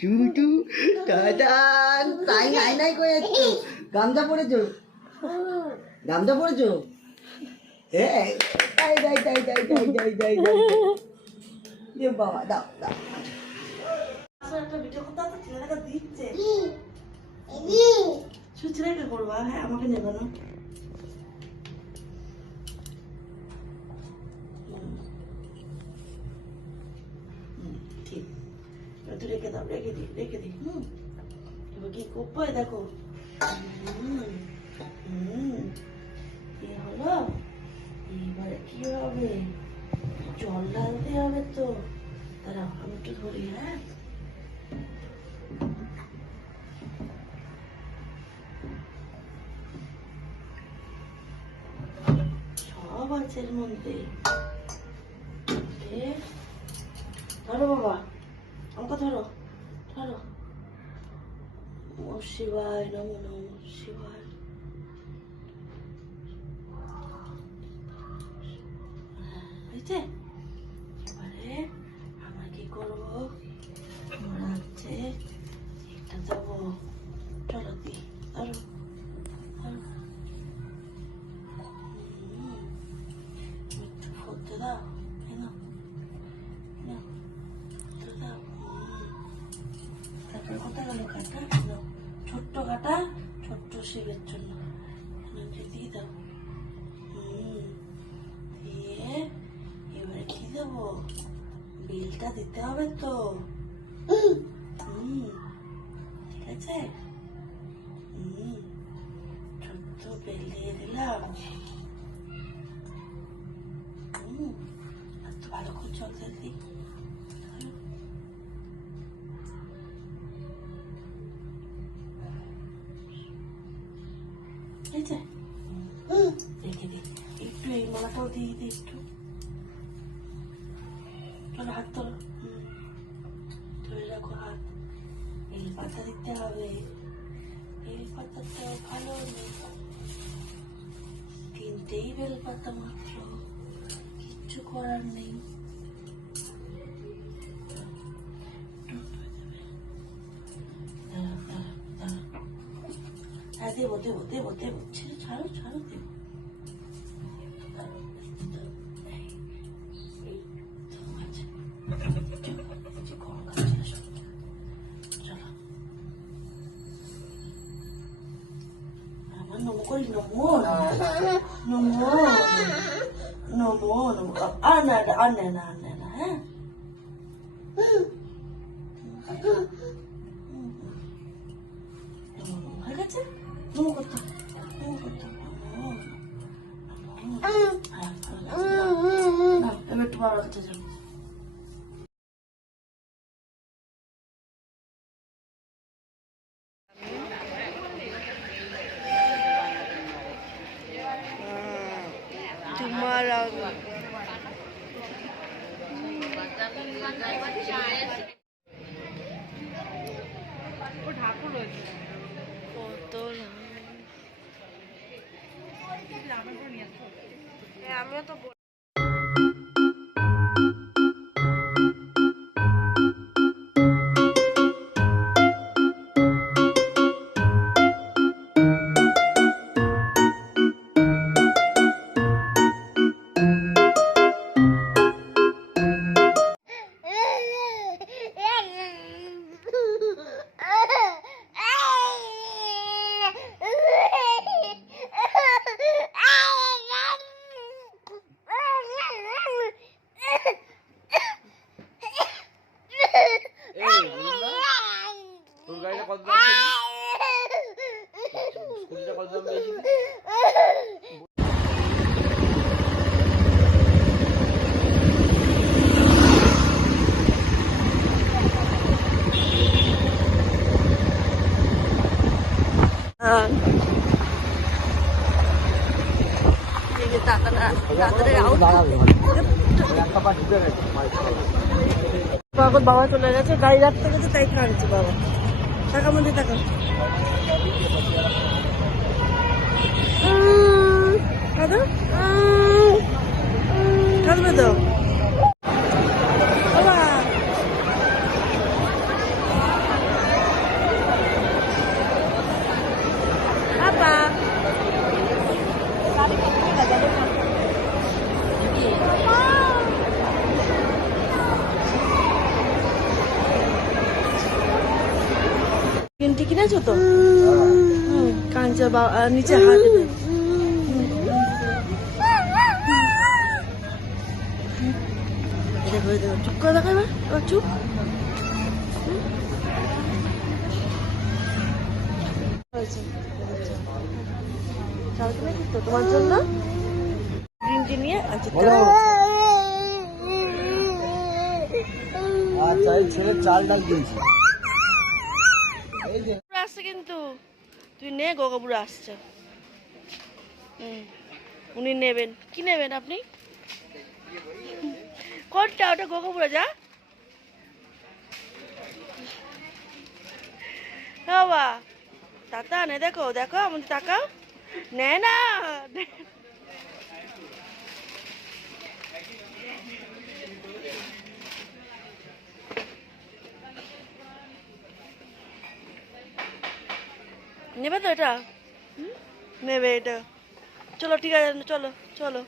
চুটু টাটান তাই নাই নাই করে গামছা পরেছো? গামছা পরেছো? এ তাই তাই তাই তাই তাই তাই তাই তাই বাবা দাও দাও। একটা ভিডিও করতে দিচ্ছে করবা হ্যাঁ আমাকে নেবে না। দাও, রেখে দিই রেখে দিই। হুম। এবার কি করব? দেখো। কি হলো? এবারে কি হবে? জল ঢালতে হবে তো। দাঁড়াও, আমি একটু ধরি হ্যাঁ? সব আছে এর মধ্যে। ধরো বাবা, আমাকে ধরো। お芝居のものお芝居て、これ、はまき衣をもらって、肩を取る気ある。ある。うん。めっちゃ太ってだ。শিবের জন্য। দিয়ে দাও। হুম। দিয়ে এবারে কি দেবো? বিলটা দিতে হবে তো। হুম। ঠিক আছে? হুম। ছোট্ট বেল দিয়ে দিলাম। আর তো ভালো করে চলতে হুম, রেখে একটু এই মালাটাও দিয়ে একটু। চলো হাত তোলো। হুম। ধরে রাখো হাত। বেল পাতা দিতে হবে। বেল পাতাটা ভালো নেই। তিনটেই বেল পাতা মাত্র। কিচ্ছু করার নেই। 대고 대고 대고 대고 치잘 잘해 대고 너무 너무 너무 너무 너무 안나 나. Levanta a. বাবা বাবা চলে গেছে, গাড়ি রাখতে গেছে তাই কাঁদছে বাবা। টাকা মধ্যে টাকা। কাঁদবে তো? কিনেছো তো? কাঞ্চা বা নিচে হাত চুপ করে দেখো এবার এবার চুপ। তোমার জন্য গ্রিন নিয়ে আচ্ছা আচ্ছা এই চাল ডাল বুড়ো আসছে কিন্তু। তুই নে গগা বুড়ো আসছে উনি নেবেন। কি নেবেন আপনি? কোনটা ওটা গগা বুড়ো যা। বাবা, তাতা, নে, দেখো দেখো, আমাদের তাকাও নে, না। নেবে তো এটা? নেবে এটা। চলো ঠিক আছে চলো চলো।